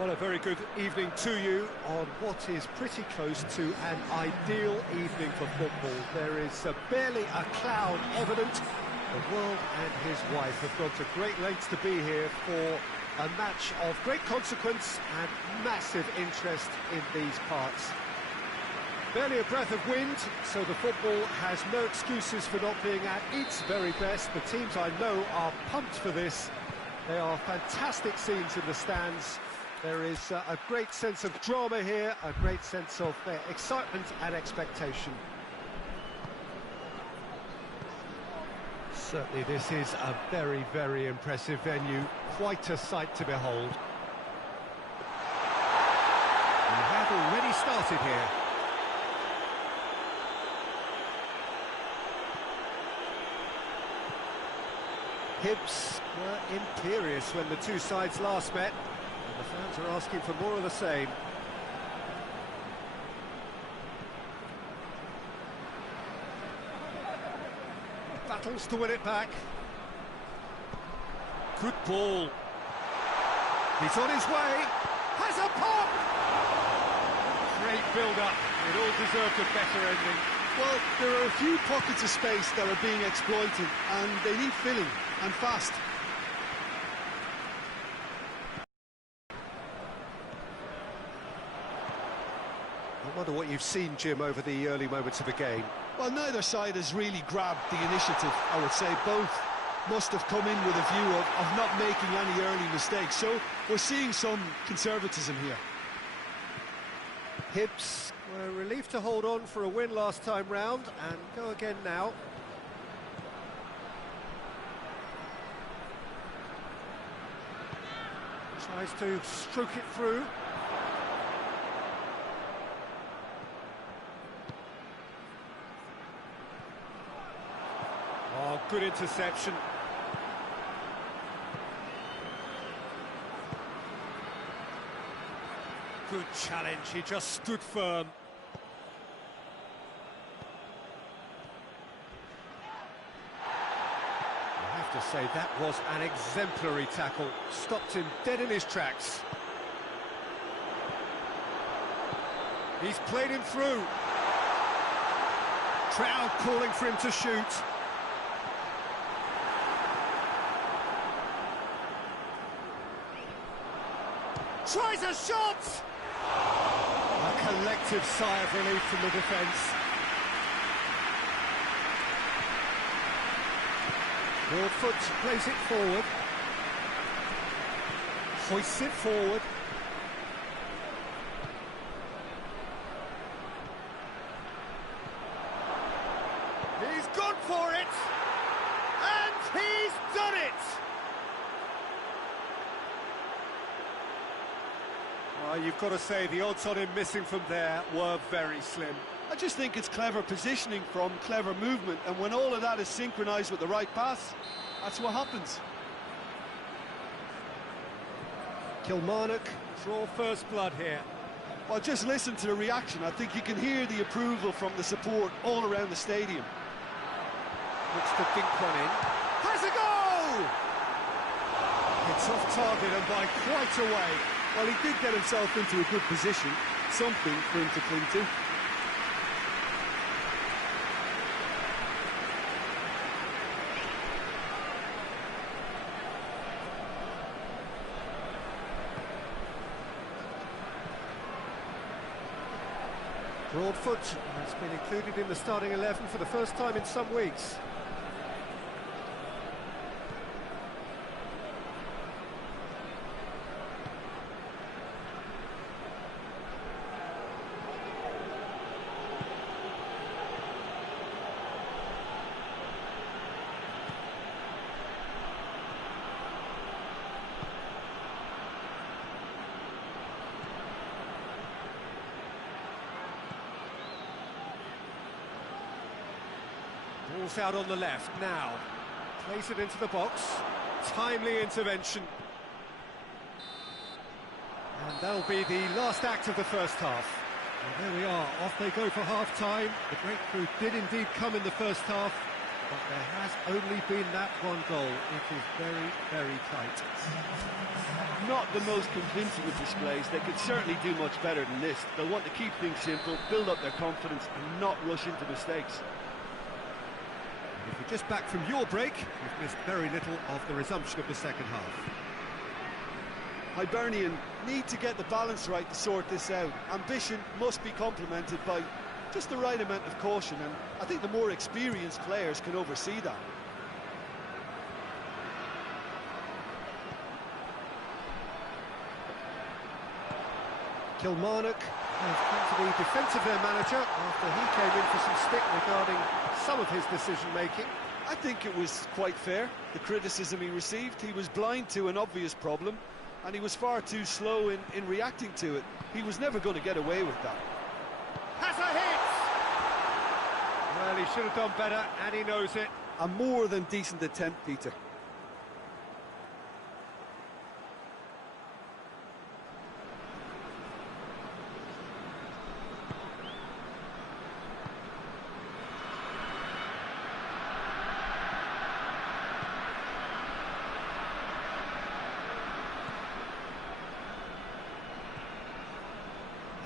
Well, a very good evening to you on what is pretty close to an ideal evening for football. There is barely a cloud evident. The world and his wife have gone to great lengths to be here for a match of great consequence and massive interest in these parts. Barely a breath of wind, so the football has no excuses for not being at its very best. The teams I know are pumped for this. They are fantastic scenes in the stands. There is a great sense of drama here, a great sense of excitement and expectation. Certainly this is a very, very impressive venue, quite a sight to behold. We have already started here. Hibs were imperious when the two sides last met. The fans are asking for more of the same. Battles to win it back. Good ball. He's on his way. Has a pop! Great build-up. It all deserved a better ending. Well, there are a few pockets of space that are being exploited, and they need filling, and fast. I wonder what you've seen, Jim, over the early moments of the game. Well, neither side has really grabbed the initiative, I would say. Both must have come in with a view of not making any early mistakes, so we're seeing some conservatism here. Hibs were relieved to hold on for a win last time round, and go again now. Tries to stroke it through. Oh, good interception. Good challenge, he just stood firm. I have to say, that was an exemplary tackle. Stopped him dead in his tracks. He's played him through. Crowd calling for him to shoot. Tries a shot! A collective sigh of relief from the defence. Broadfoot plays it forward. Hoists it forward. He's gone for it! And he's done it! You've got to say, the odds on him missing from there were very slim. I just think it's clever positioning from clever movement, and when all of that is synchronised with the right pass, that's what happens. Kilmarnock draw first blood here. Well, just listen to the reaction. I think you can hear the approval from the support all around the stadium. Looks to dink one in. Has a goal! It's off target and by quite a way. Well, he did get himself into a good position, something for him to cling to. Broadfoot has been included in the starting 11 for the first time in some weeks. Ball's out on the left now. Plays it into the box. Timely intervention. And that'll be the last act of the first half. And there we are, off they go for half-time. The breakthrough did indeed come in the first half. but there has only been that one goal. It is very, very tight. Not the most convincing of displays. They could certainly do much better than this. They'll want to keep things simple, build up their confidence and not rush into mistakes. If you're just back from your break, you've missed very little of the resumption of the second half. Hibernian need to get the balance right to sort this out. Ambition must be complemented by just the right amount of caution, and I think the more experienced players can oversee that. Kilmarnock have come to the defence of their manager after he came in for some stick regarding some of his decision-making. I think it was quite fair, the criticism he received. He was blind to an obvious problem, and he was far too slow in reacting to it. He was never going to get away with that. HACER hits! Well, he should have done better, and he knows it. A more than decent attempt, Peter.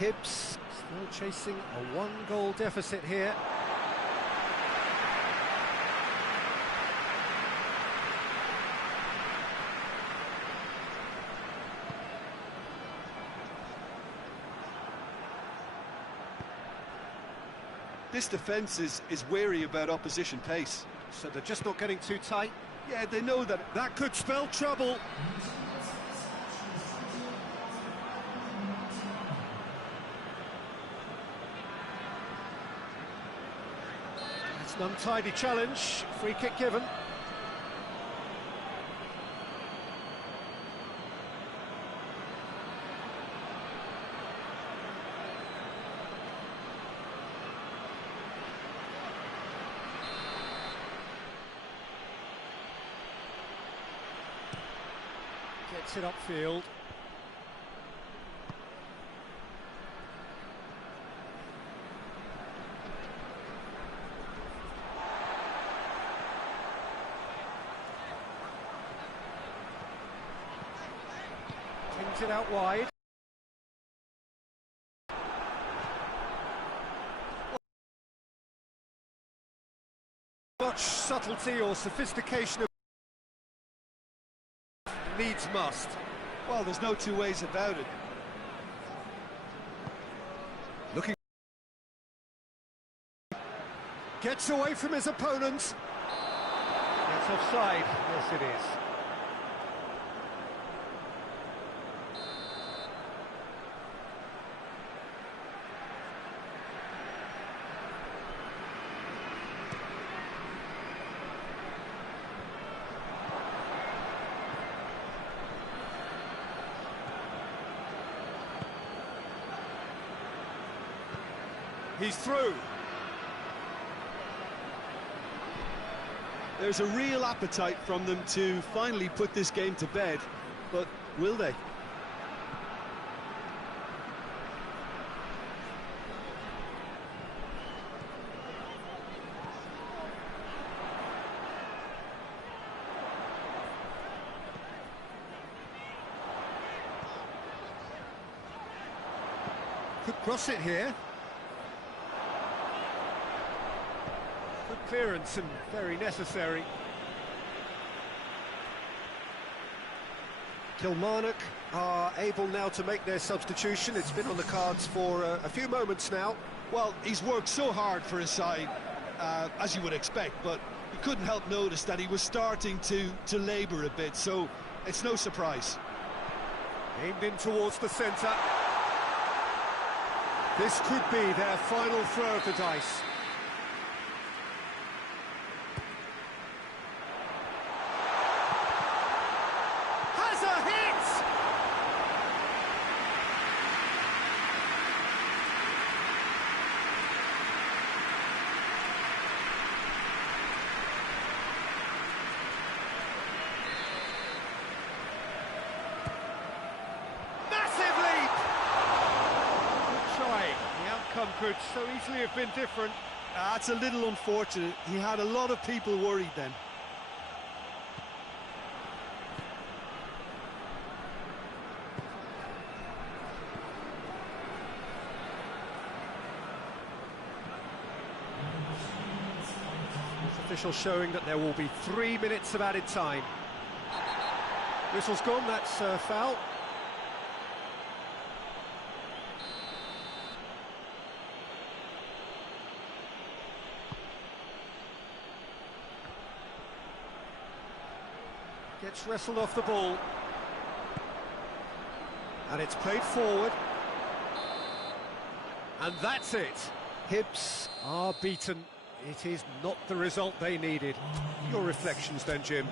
Hibs still chasing a one-goal deficit here. This defence is wary about opposition pace. So they're just not getting too tight. Yeah, they know that That could spell trouble. It's an untidy challenge. Free kick given. Gets it upfield. Tings it out wide. Much subtlety or sophistication of needs must. well, there's no two ways about it. Looking. Gets away from his opponents. It's offside. Yes, it is. He's through. There's a real appetite from them to finally put this game to bed, but will they? Could cross it here. Good clearance and very necessary. Kilmarnock are able now to make their substitution. It's been on the cards for a few moments now. Well, he's worked so hard for his side, as you would expect, but you couldn't help notice that he was starting to labour a bit, so it's no surprise. Aimed in towards the centre. This could be their final throw of the dice. HACER hits! Massive leap! Good try. The outcome could so easily have been different. That's a little unfortunate. He had a lot of people worried then. Official showing that there will be 3 minutes of added time. Whistle's gone, that's foul. Gets wrestled off the ball. And it's played forward. And that's it. Hibs are beaten. It is not the result they needed. Your reflections then, Jim?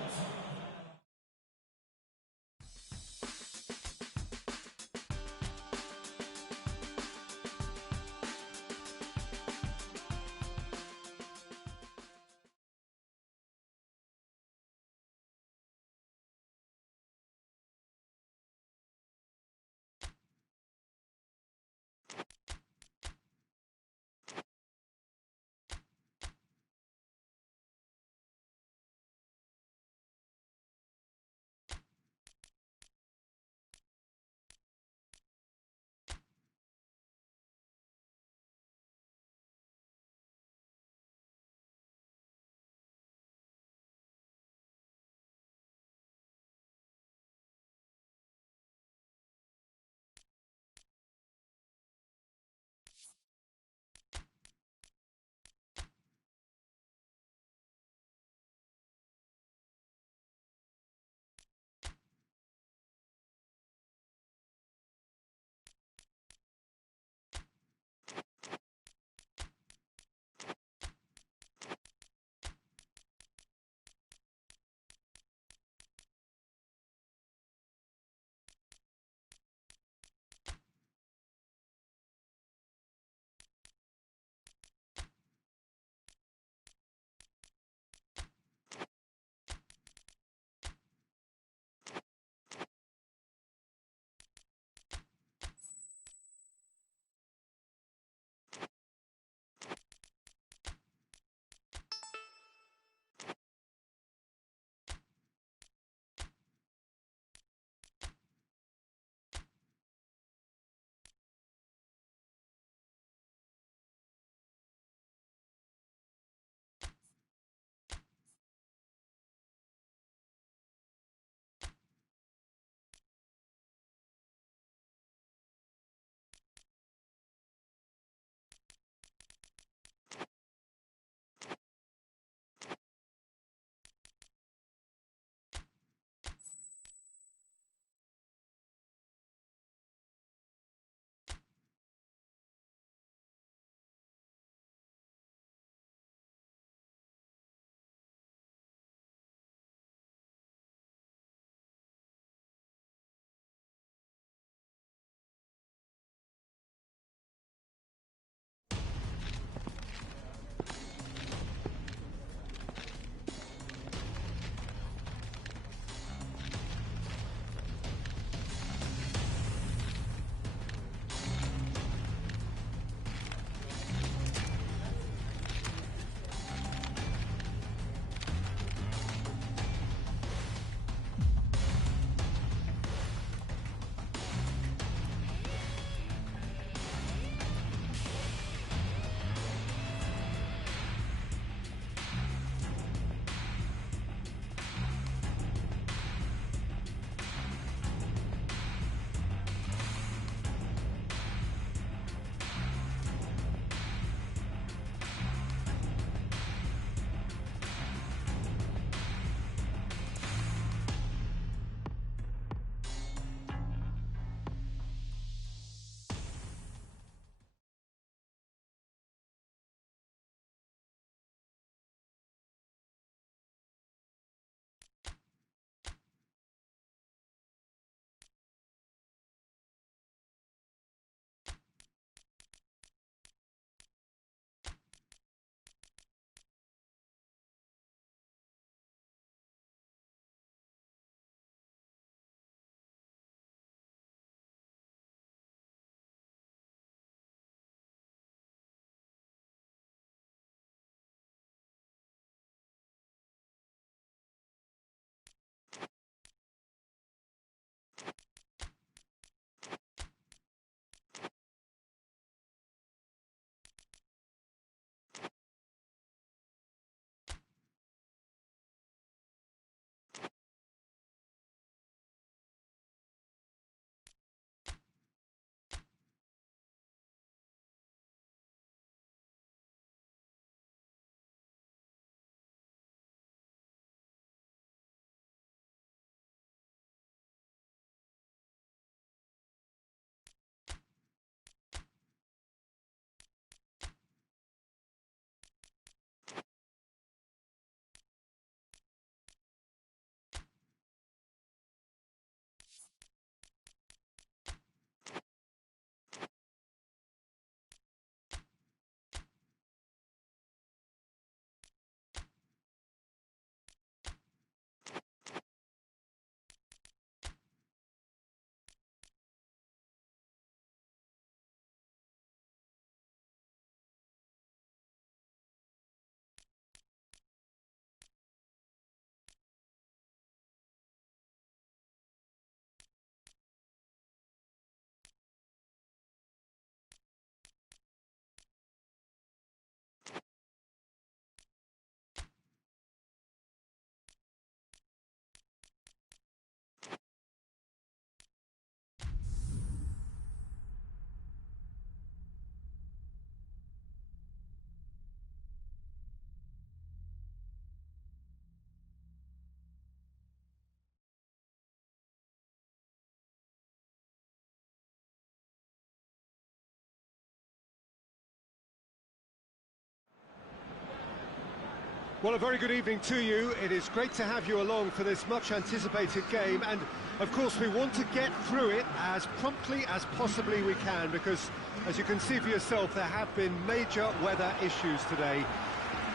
Well, a very good evening to you. It is great to have you along for this much-anticipated game, and of course we want to get through it as promptly as possibly we can, because, as you can see for yourself, there have been major weather issues today.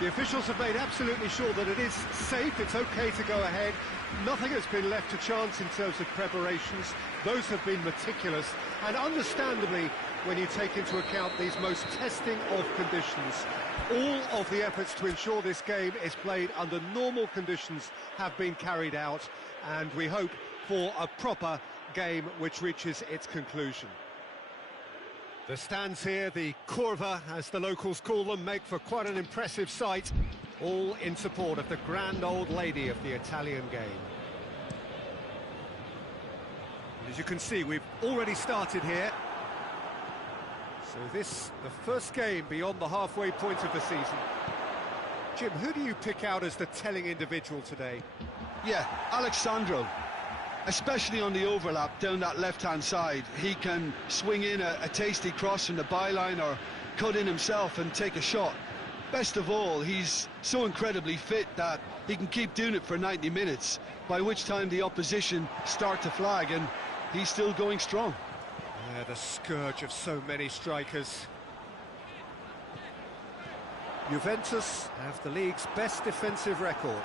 The officials have made absolutely sure that it is safe, it's okay to go ahead. Nothing has been left to chance in terms of preparations. Those have been meticulous, and understandably, when you take into account these most testing of conditions, all of the efforts to ensure this game is played under normal conditions have been carried out, and we hope for a proper game which reaches its conclusion. The stands here, the curva, as the locals call them, make for quite an impressive sight, all in support of the grand old lady of the Italian game. As you can see, we've already started here. So this, the first game beyond the halfway point of the season. Jim, who do you pick out as the telling individual today? Yeah, Alexandro. Especially on the overlap down that left-hand side. He can swing in a tasty cross from the byline or cut in himself and take a shot. Best of all, he's so incredibly fit that he can keep doing it for 90 minutes, by which time the opposition start to flag, and he's still going strong. Yeah, the scourge of so many strikers. Juventus have the league's best defensive record.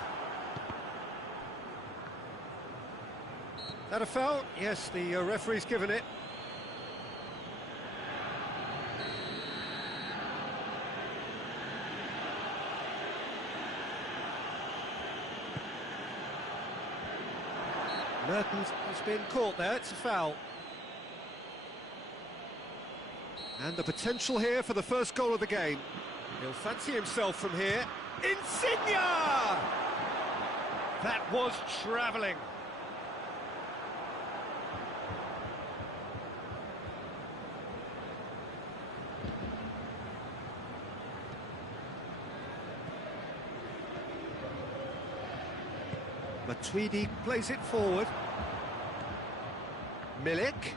That a foul? Yes, the referee's given it. Mertens has been caught there, it's a foul. And the potential here for the first goal of the game. He'll fancy himself from here. Insigne! That was travelling. Matuidi plays it forward. Milik.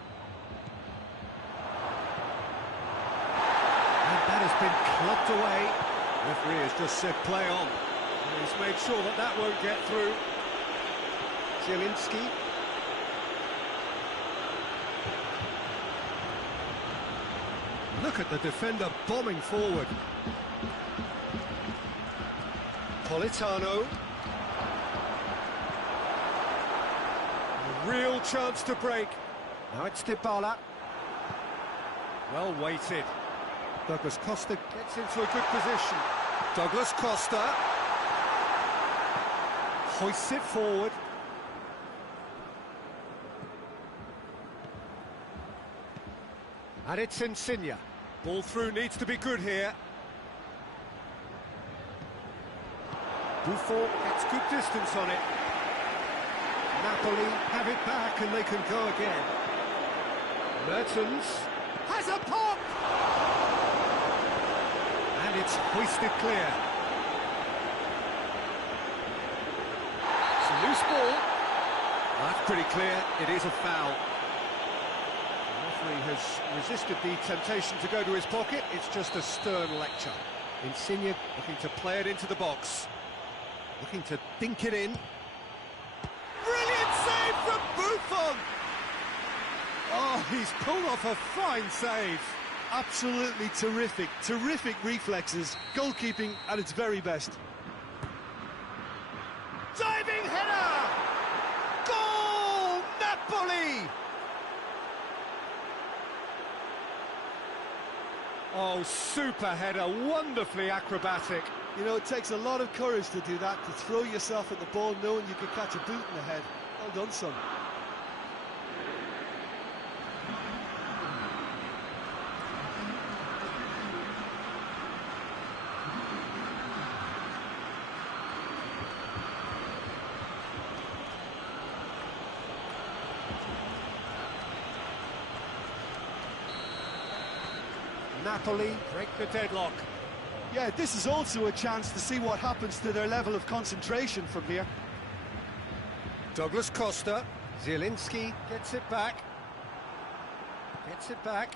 And that has been clubbed away. Referee has just said play on. And he's made sure that that won't get through. Zielinski. Look at the defender bombing forward. Politano. Real chance to break. Now it's Dybala. Well weighted. Douglas Costa gets into a good position. Douglas Costa hoists it forward. And it's Insigne. Ball through needs to be good here. Buffon gets good distance on it. Napoli have it back and they can go again. Mertens has a pop! And it's hoisted clear. It's a loose ball. That's pretty clear, it is a foul. The referee has resisted the temptation to go to his pocket, it's just a stern lecture. Insigne looking to play it into the box. Looking to dink it in. Brilliant save from Buffon! Oh, he's pulled off a fine save. Absolutely terrific, terrific reflexes, goalkeeping at its very best. Diving header! Goal! Napoli! Oh, super header, wonderfully acrobatic. You know, it takes a lot of courage to do that, to throw yourself at the ball knowing you could catch a boot in the head. Well done, son. Napoli break the deadlock. Yeah, this is also a chance to see what happens to their level of concentration from here. Douglas Costa, Zielinski gets it back. Gets it back.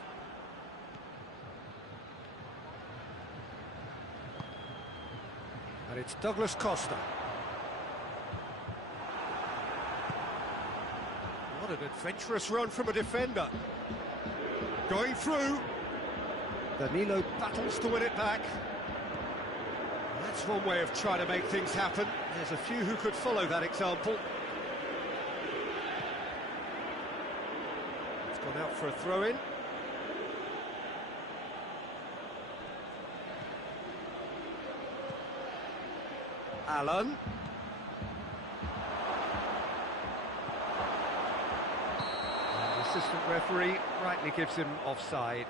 And it's Douglas Costa. What an adventurous run from a defender. Going through. Danilo battles to win it back. That's one way of trying to make things happen. There's a few who could follow that example. It's gone out for a throw-in. Allen. And the assistant referee rightly gives him offside.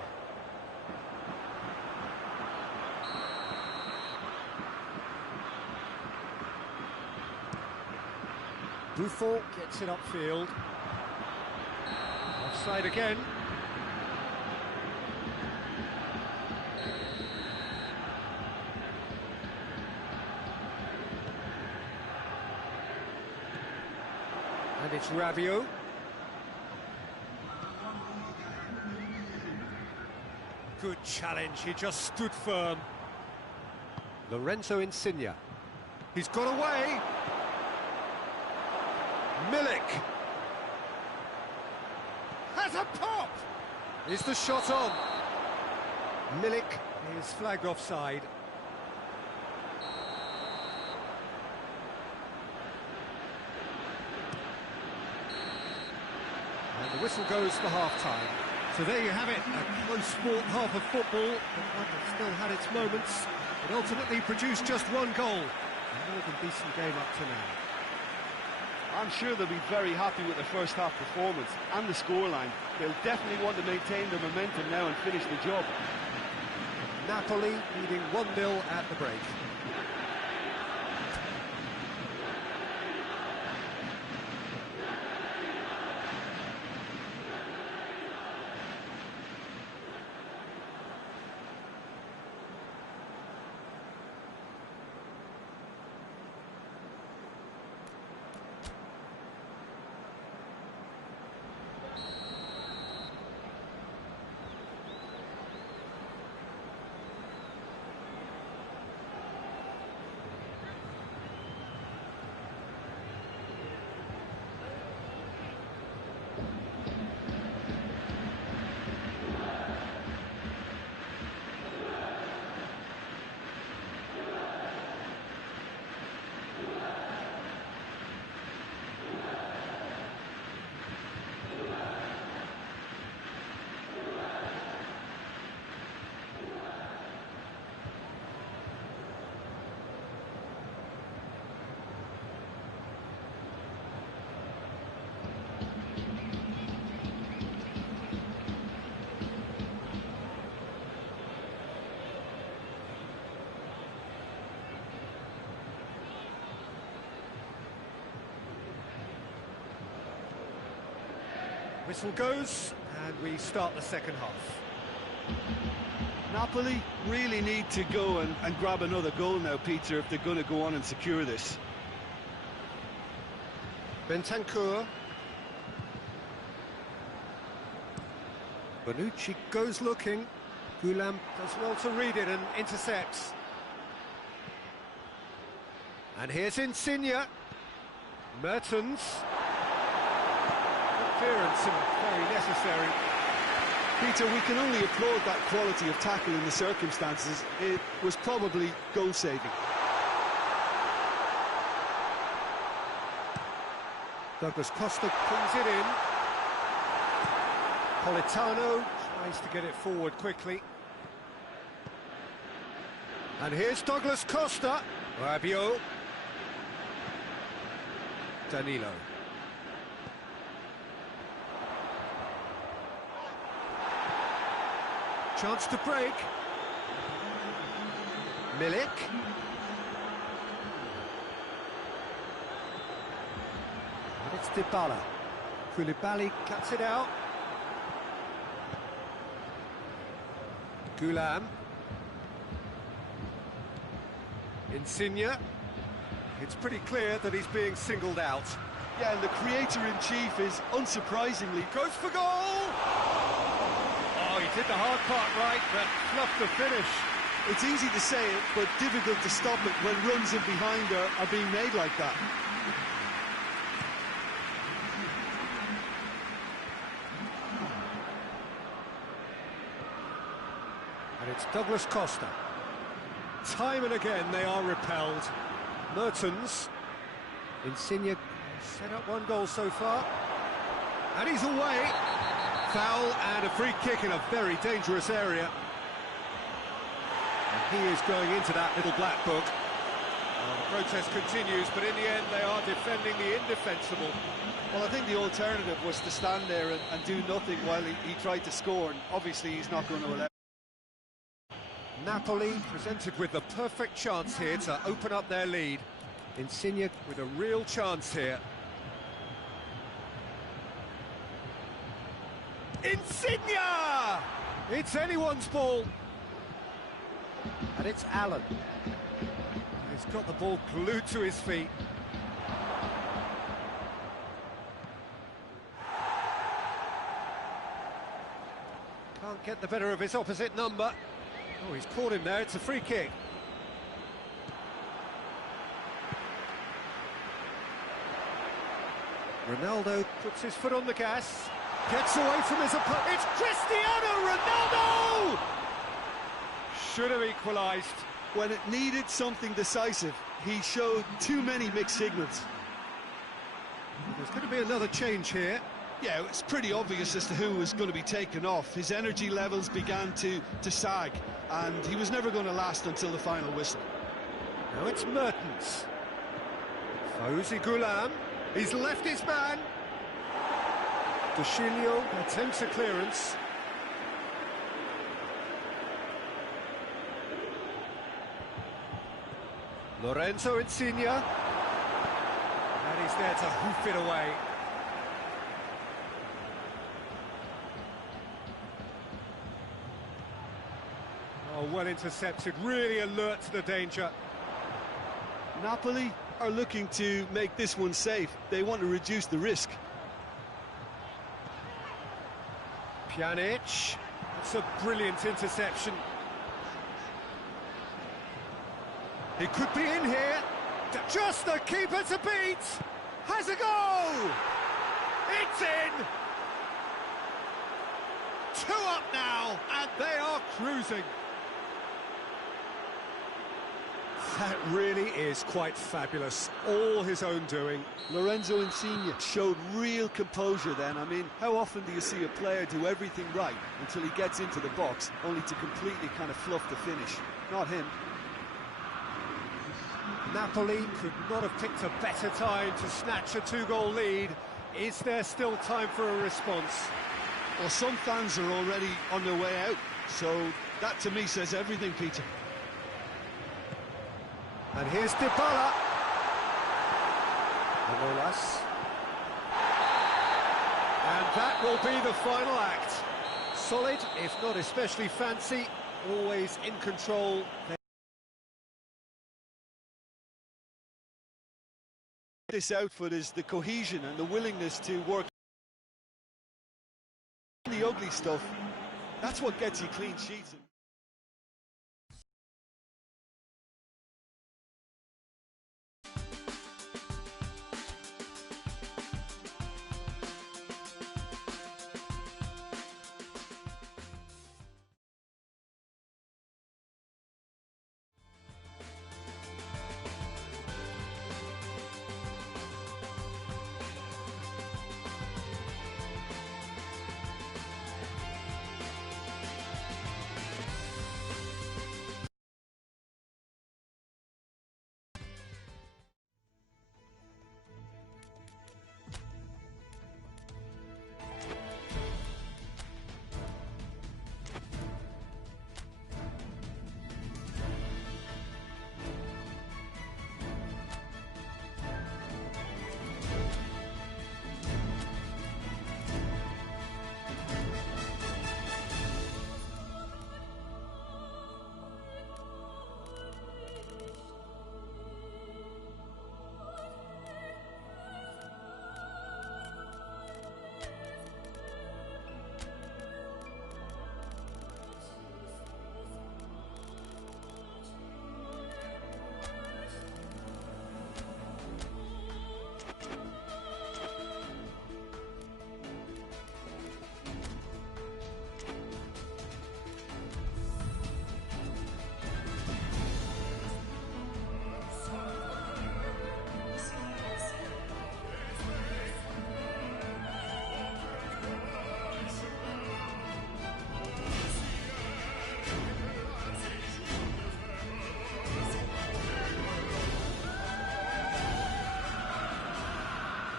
Buffon gets it upfield. Offside again. And it's Rabiot. Good challenge, he just stood firm. Lorenzo Insigne. He's got away. Milik. Has a pop! Is the shot on? Milik is flagged offside. And the whistle goes for half-time. So there you have it, a close sport half of football, but one that still had its moments. It ultimately produced just one goal. A more than decent game up to now. I'm sure they'll be very happy with the first half performance and the scoreline. They'll definitely want to maintain their momentum now and finish the job. Napoli leading 1-0 at the break. Whistle goes, and we start the second half. Napoli really need to go and grab another goal now, Peter, if they're going to go on and secure this. Bentancur. Bonucci goes looking. Goulam does well to read it and intercepts. And here's Insigne. Mertens. Clearance and very necessary. Peter, we can only applaud that quality of tackle in the circumstances. It was probably goal-saving. Douglas Costa pulls it in. Politano tries to get it forward quickly. And here's Douglas Costa. Rabiot. Danilo. Chance to break. Milik. And it's Dybala. Koulibaly cuts it out. Goulam. Insigne. It's pretty clear that he's being singled out. Yeah, and the creator-in-chief is unsurprisingly Goes for goal! Oh, he did the hard part right, but fluffed the finish. It's easy to say it, but difficult to stop it when runs in behind are being made like that. And it's Douglas Costa. Time and again they are repelled. Mertens. Insigne set up one goal so far. And he's away. Foul and a free kick in a very dangerous area. And he is going into that little black book. Well, the protest continues, but in the end they are defending the indefensible. Well, I think the alternative was to stand there and do nothing while he tried to score, and obviously he's not going to allow. Napoli presented with the perfect chance here to open up their lead. Insigne with a real chance here. Insigne! It's anyone's ball. And it's Allen. He's got the ball glued to his feet. Can't get the better of his opposite number. Oh, he's caught him there. It's a free kick. Ronaldo puts his foot on the gas. Gets away from his opponent. It's Cristiano Ronaldo! Should have equalised. When it needed something decisive, he showed too many mixed signals. There's going to be another change here. Yeah, it's pretty obvious as to who was going to be taken off. His energy levels began to sag, and he was never going to last until the final whistle. Now it's Mertens. Fawzi Ghulam. He's left his man. Dushilio attempts a clearance. Lorenzo Insigne. And he's there to hoof it away. Oh, well intercepted, really alert to the danger. Napoli are looking to make this one safe. They want to reduce the risk. Pjanic. That's a brilliant interception. He could be in here. Just the keeper to beat. Has a goal. It's in. 2 up now, and they are cruising. That really is quite fabulous. All his own doing. Lorenzo Insigne showed real composure then. I mean, how often do you see a player do everything right until he gets into the box, only to completely kind of fluff the finish? Not him. Napoli could not have picked a better time to snatch a 2-goal lead. Is there still time for a response? Well, some fans are already on their way out, so that to me says everything, Peter. And here's Dybala. Manolas. And that will be the final act. Solid, if not especially fancy, always in control. This outfit is the cohesion and the willingness to work. The ugly stuff, that's what gets you clean sheets.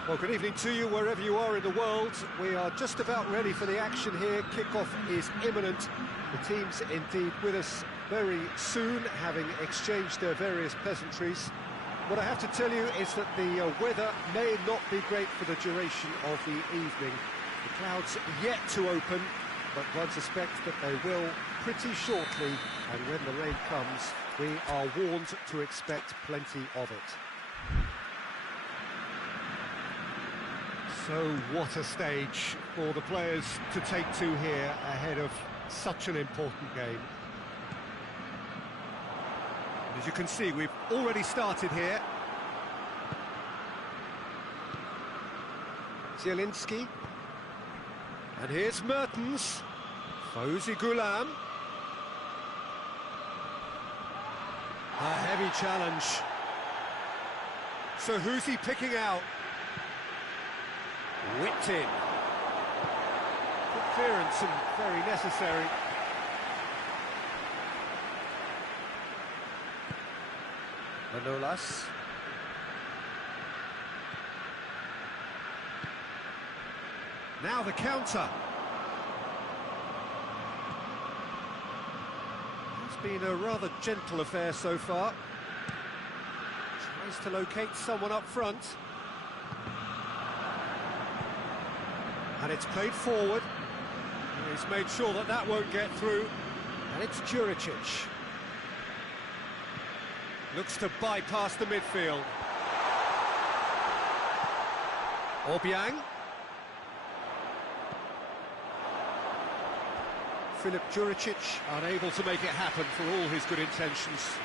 Well, good evening to you wherever you are in the world. We are just about ready for the action here. Kickoff is imminent. The teams indeed with us very soon, having exchanged their various pleasantries. What I have to tell you is that the weather may not be great for the duration of the evening. The clouds yet to open, but one suspects that they will pretty shortly, and when the rain comes, we are warned to expect plenty of it. So what a stage for the players to take to here ahead of such an important game. As you can see, we've already started here. Zielinski. And here's Mertens. Fawzi Ghulam. A heavy challenge. So who's he picking out? Whipped in. Good clearance and very necessary. Manolas. Now the counter. It's been a rather gentle affair so far. Tries to locate someone up front. And it's played forward. He's made sure that that won't get through. And it's Juricic. Looks to bypass the midfield. Obiang. Filip Juricic unable to make it happen for all his good intentions.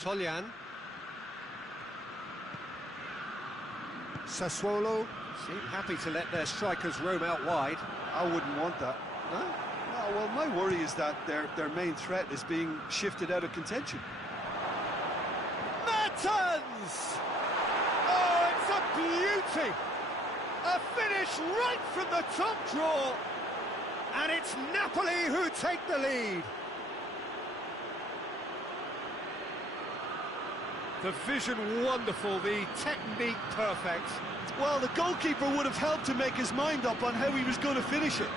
Toljan. Sassuolo seem happy to let their strikers roam out wide. I wouldn't want that. No? No, well, my worry is that their main threat is being shifted out of contention. Mertens! Oh, it's a beauty! A finish right from the top draw! And it's Napoli who take the lead. The vision wonderful, the technique perfect. Well, the goalkeeper would have helped to make his mind up on how he was going to finish it.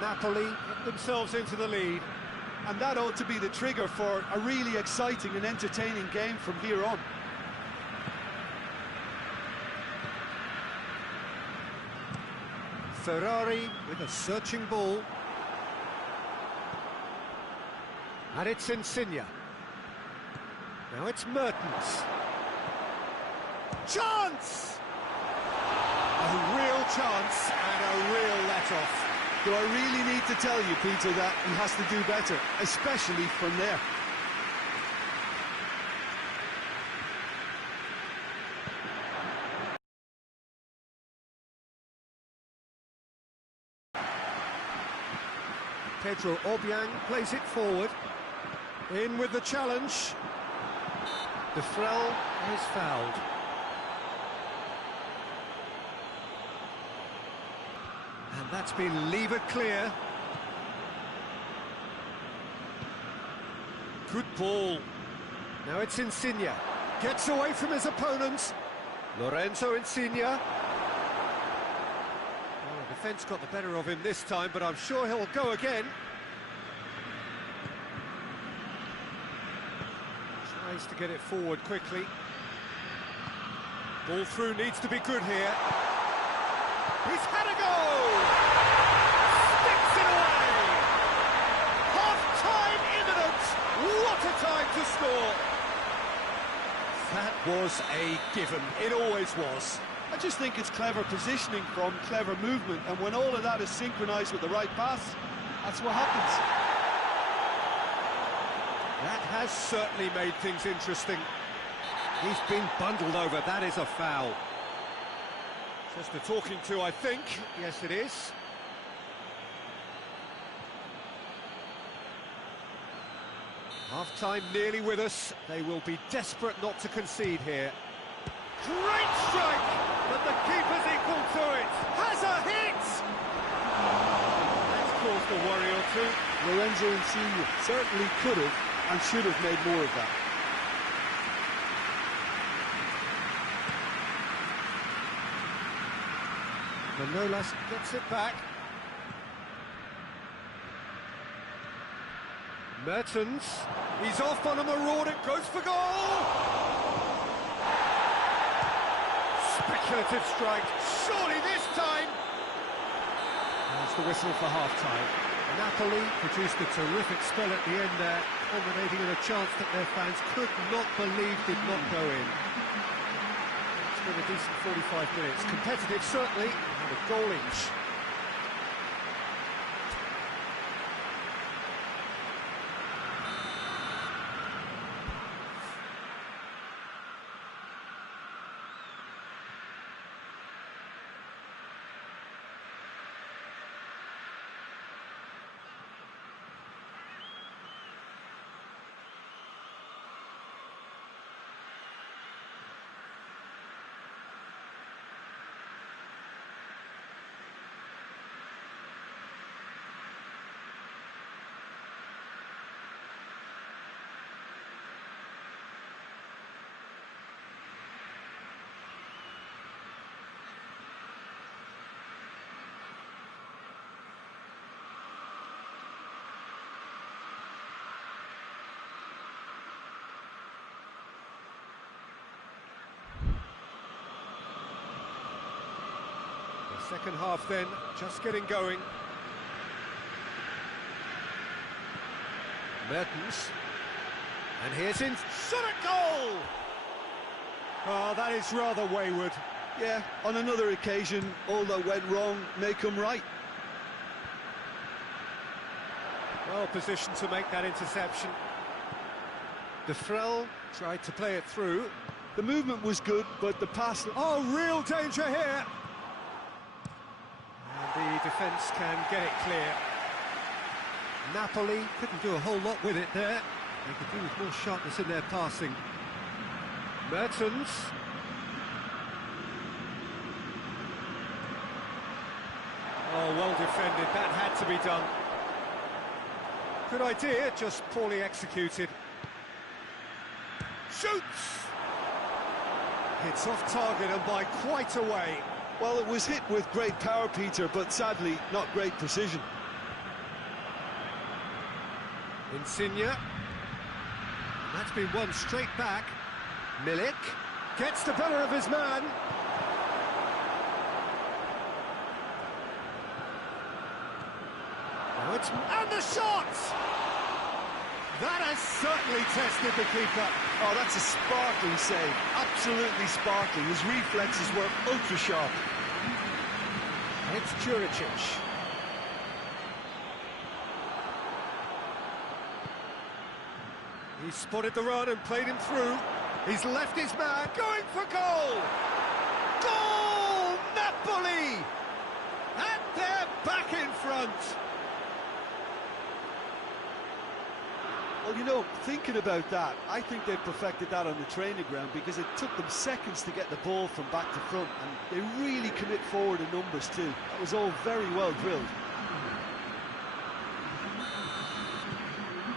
Napoli get themselves into the lead. And that ought to be the trigger for a really exciting and entertaining game from here on. Ferrari with a searching ball. And it's Insigne. Now it's Mertens. Chance! A real chance and a real let-off. Do I really need to tell you, Peter, that he has to do better, especially from there? Pedro Obiang plays it forward. In with the challenge. De Frel is fouled. And that's been levered clear. Good ball. Now it's Insigne. Gets away from his opponents. Lorenzo Insigne. Oh, the defence got the better of him this time, but I'm sure he'll go again. Tries to get it forward quickly. Ball through needs to be good here. He's had a go! Sticks it away! Half-time imminent! What a time to score! That was a given. It always was. I just think it's clever positioning from clever movement, and when all of that is synchronised with the right pass, That's what happens. That has certainly made things interesting. He's been bundled over, that is a foul. Just a talking to, I think. Yes, it is. Half-time nearly with us. They will be desperate not to concede here. Great strike! But the keeper's equal to it. Has a hit! That's caused a worry or two. Lorenzo Insigne certainly could have and should have made more of that. Manolas gets it back. Mertens, he's off on a marauding, goes for goal! Speculative strike, surely this time! There's the whistle for half-time. Napoli produced a terrific spell at the end there, culminating in a chance that their fans could not believe did not go in. It's been a decent 45 minutes. Competitive, certainly, and a goal each. Second half then, just getting going. Mertens. And here's in, shot at goal! Oh, that is rather wayward. Yeah, on another occasion, all that went wrong may come right. Well positioned to make that interception. De Frel tried to play it through. The movement was good, but the pass... Oh, real danger here! And the defence can get it clear. Napoli couldn't do a whole lot with it there. They could do with more sharpness in their passing. Mertens. Oh, well defended. That had to be done. Good idea, just poorly executed. Shoots! Hits off target and by quite a way. Well, it was hit with great power, Peter, but sadly, not great precision. Insigne. And that's been won straight back. Milik gets the better of his man. Oh, and the shot! That has certainly tested the keeper. Oh, that's a sparkling save. Absolutely sparkling. His reflexes were ultra sharp. It's Juricic. He spotted the run and played him through. He's left his man, going for goal! Goal! Napoli! And they're back in front! Well, you know, thinking about that, I think they perfected that on the training ground because it took them seconds to get the ball from back to front, and they really commit forward in numbers too. That was all very well drilled.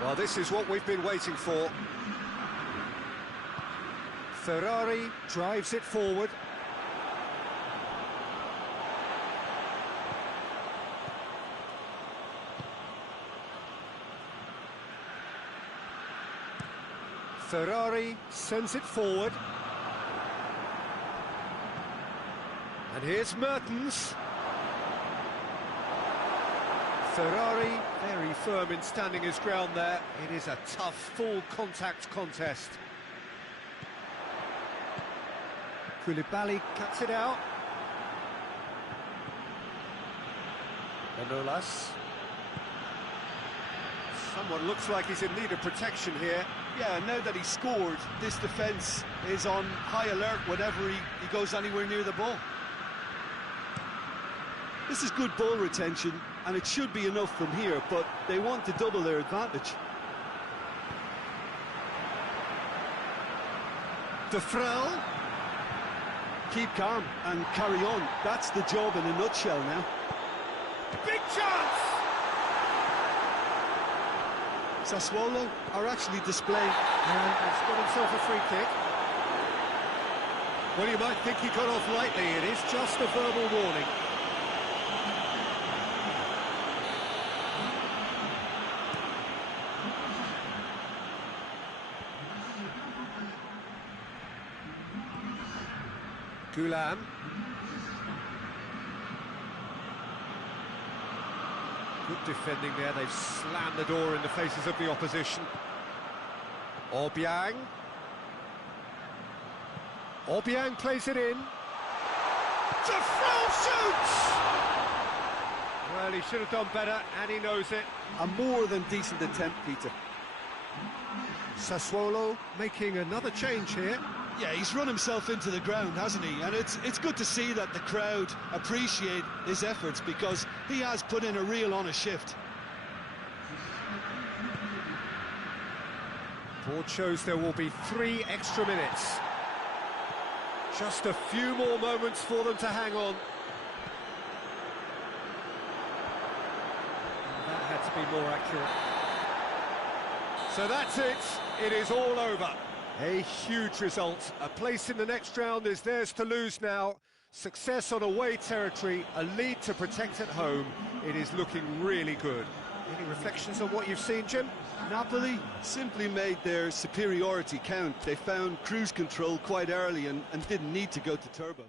Well, this is what we've been waiting for. Ferrari drives it forward. Ferrari sends it forward. And here's Mertens. Ferrari very firm in standing his ground there. It is a tough, full contact contest. Koulibaly cuts it out. Manolas. Someone looks like he's in need of protection here. Yeah, now that he scored, this defence is on high alert whenever he goes anywhere near the ball. This is good ball retention, and it should be enough from here, but they want to double their advantage. De Frel. Keep calm and carry on. That's the job in a nutshell now. Big chance! Sassuolo are actually displaying... He's got himself a free kick. Well, you might think he got off lightly. It is just a verbal warning. Gulam. Good defending there. They've slammed the door in the faces of the opposition. Obiang. Obiang plays it in. De Frel shoots! Well, he should have done better, and he knows it. A more than decent attempt, Peter. Sassuolo making another change here. Yeah, he's run himself into the ground, hasn't he? And it's good to see that the crowd appreciate his efforts, because he has put in a real honest shift. Board shows there will be 3 extra minutes. Just a few more moments for them to hang on. That had to be more accurate. So that's it. It is all over. A huge result. A place in the next round is theirs to lose now. Success on away territory, a lead to protect at home. It is looking really good. Any reflections on what you've seen, Jim? Napoli simply made their superiority count. They found cruise control quite early and didn't need to go to turbo.